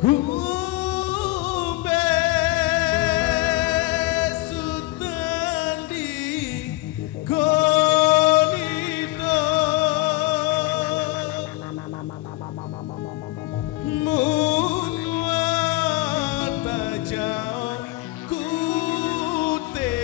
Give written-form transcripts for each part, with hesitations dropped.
Kumbe sutandi konito munwa tajau kute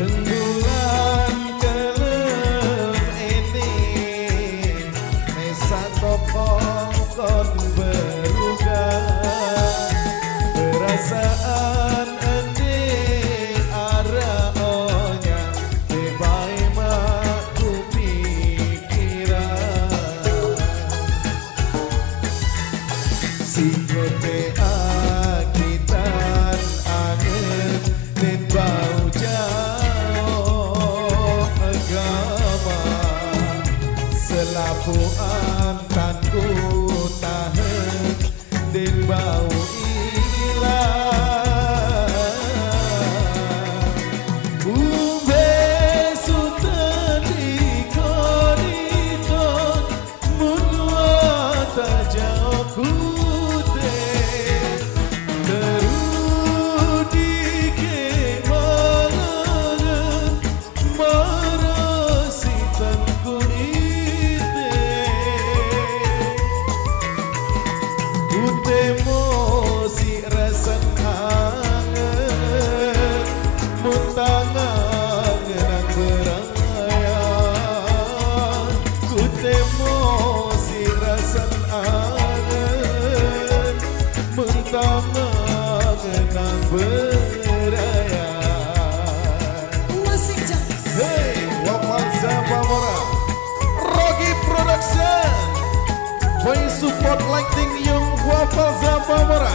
Ketembulan kelem ini Mesa tokong kon berubah Perasaan endi araonya Bebai maku pikiran Si kote akitan angin dan bau Selapuan tanku tahan dan bau ilang Umbe sutan di koriton munwa tajau kute terudi ke mangan marasitanku Emosi rasan angen muntangan nang berayan Kut emosi rasan angen muntangan nang berayan Musik jazz. Hey, Wafanza Pamora Rogi Production Boy support lighting yang Wafanza Pamora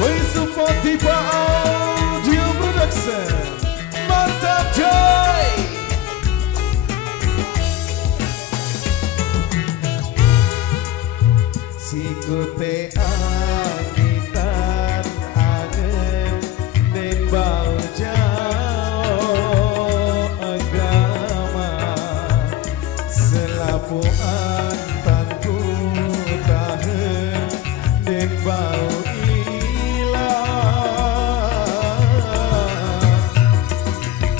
Boy support Tiba Audio Production Mantap Joy Si kote angitan angen dan bau jauh agama Selapuan tanku tahan dan bau ilang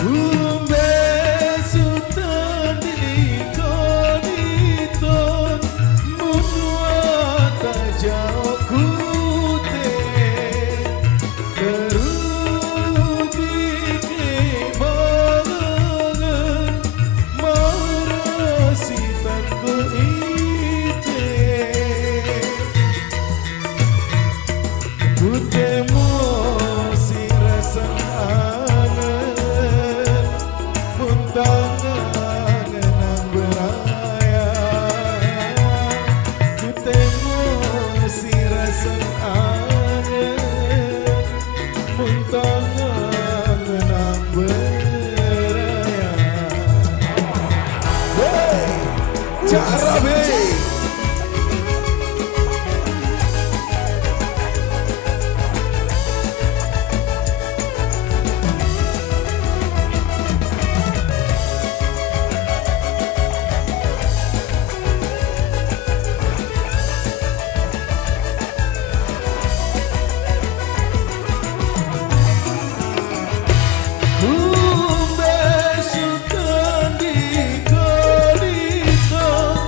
Umbe sutan di koniton munwa tajau kute terudi ke mangan marasitanku ite Kutemu si rasa angen muntangan nang beraya Kutemu si rasa angen muntangan nang beraya Hey, cara baik Umbe sutan di koriton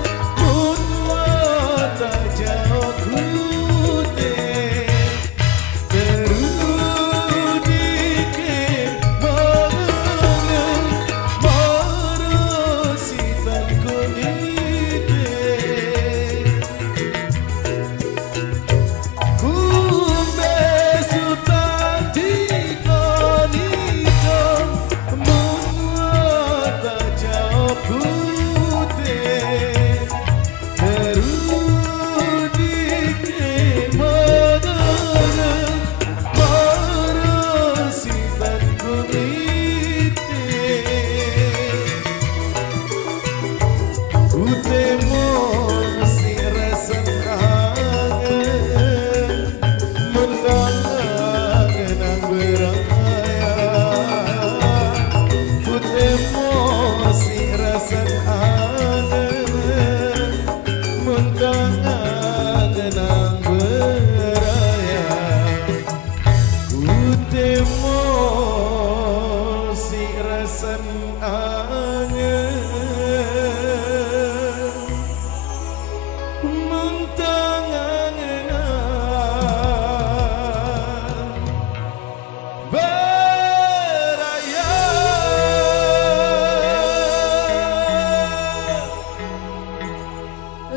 pesen angin mentah